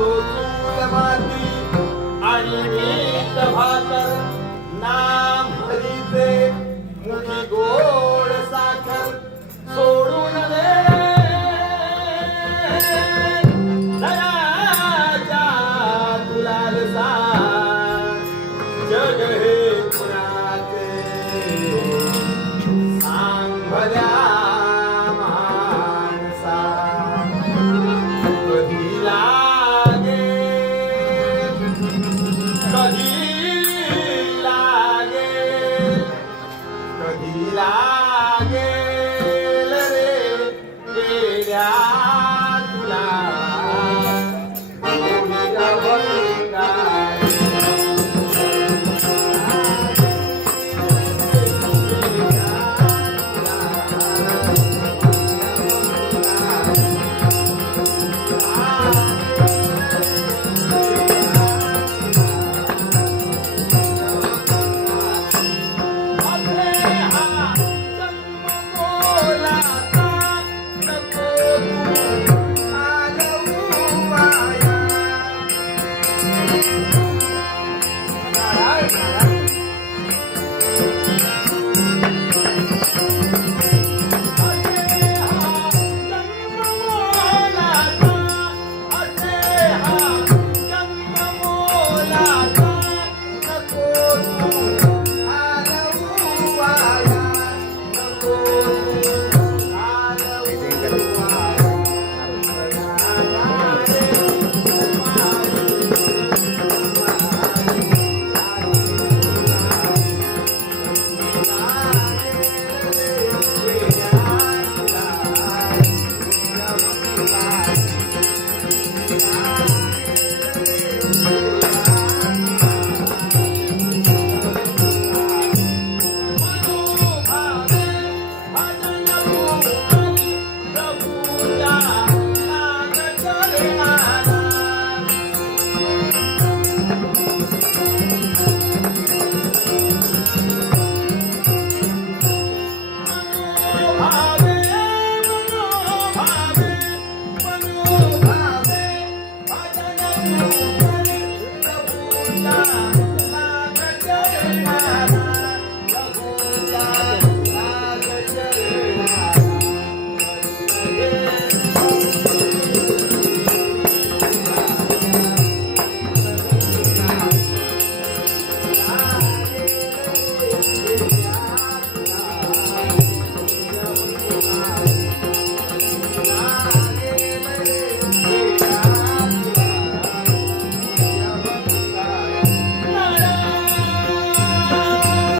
असो चूल माती आणि मीठ भाकर नाम हरीचे. मुठी गोड साखर सोडून दे. दयाच्या तुला जग हे सांग भल्या y. Yeah.